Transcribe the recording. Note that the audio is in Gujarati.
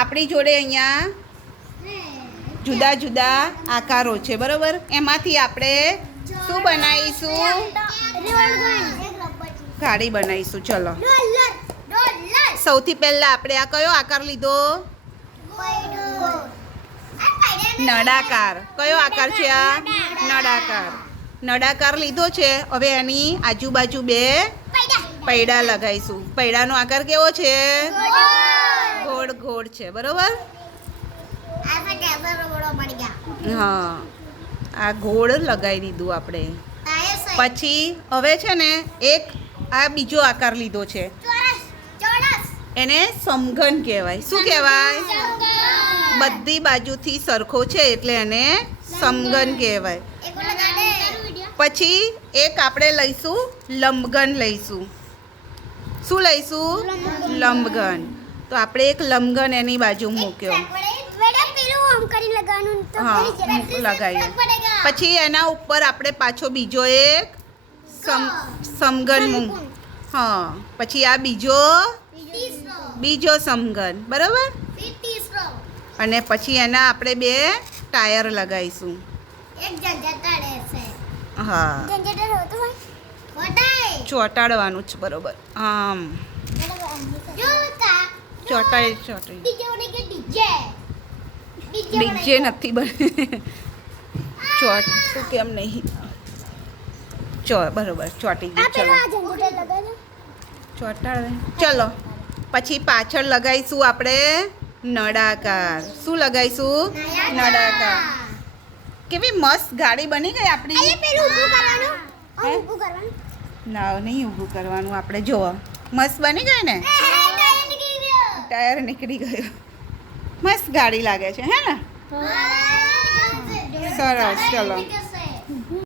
આપણી જોડે અહીંયા જુદા જુદા આકારો છે બરોબર? એમાંથી આપણે શું બનાવીશું? ગાડી બનાવીશું ચલો. સૌથી પહેલા આપણે આ કયો આકાર લીધો? નળાકાર. કયો આકાર છે આ? નળાકાર. નળાકાર લીધો છે. હવે એની આજુબાજુ બે પૈડા લગાવીશું. પૈડાનો આકાર કેવો છે? ગોળ ગોળ છે બરોબર? હા આ ગોળ લગાવી દીધું આપણે. પછી હવે છે ને એક આ બીજો આકાર લીધો છે. એને સમઘન કહેવાય. શું કહેવાય? બધી બાજુથી સરખો છે એટલે એને સમઘન. કહેવાય. પછી એક આપણે લઈશું લંબઘન લઈશું. શું લઈશું? લંબઘન. તો આપણે એક લમગન એની બાજુ મૂક્યો. હા લગાવ્યું પછી એના ઉપર આપણે પાછો બીજો એક સમ સમગન મૂક હા પછી આ બીજો બીજો સમગન બરાબર? અને પછી એના આપણે બે ટાયર લગાવીશું. હા. ચોંટાડવાનું છે બરોબર. આમ. ચોંટાડી ચોટાઈ ડીજે? નથી બને. ચોટ શું કેમ નહીં? ચો બરોબર ચોટી ગયું ચલો. ચોટાડે. ચલો પછી પાછળ લગાવીશું આપણે નળાકાર. શું લગાવીશું? નળાકાર. કેવી મસ્ત ગાડી બની ગઈ આપણી. ના નહીં ઊભું કરવાનું. આપણે જોવો મસ્ત બની ગઈ ને? ટાયર નીકળી ગયું. મસ્ત ગાડી લાગે છે હે ને? સરસ ચલો.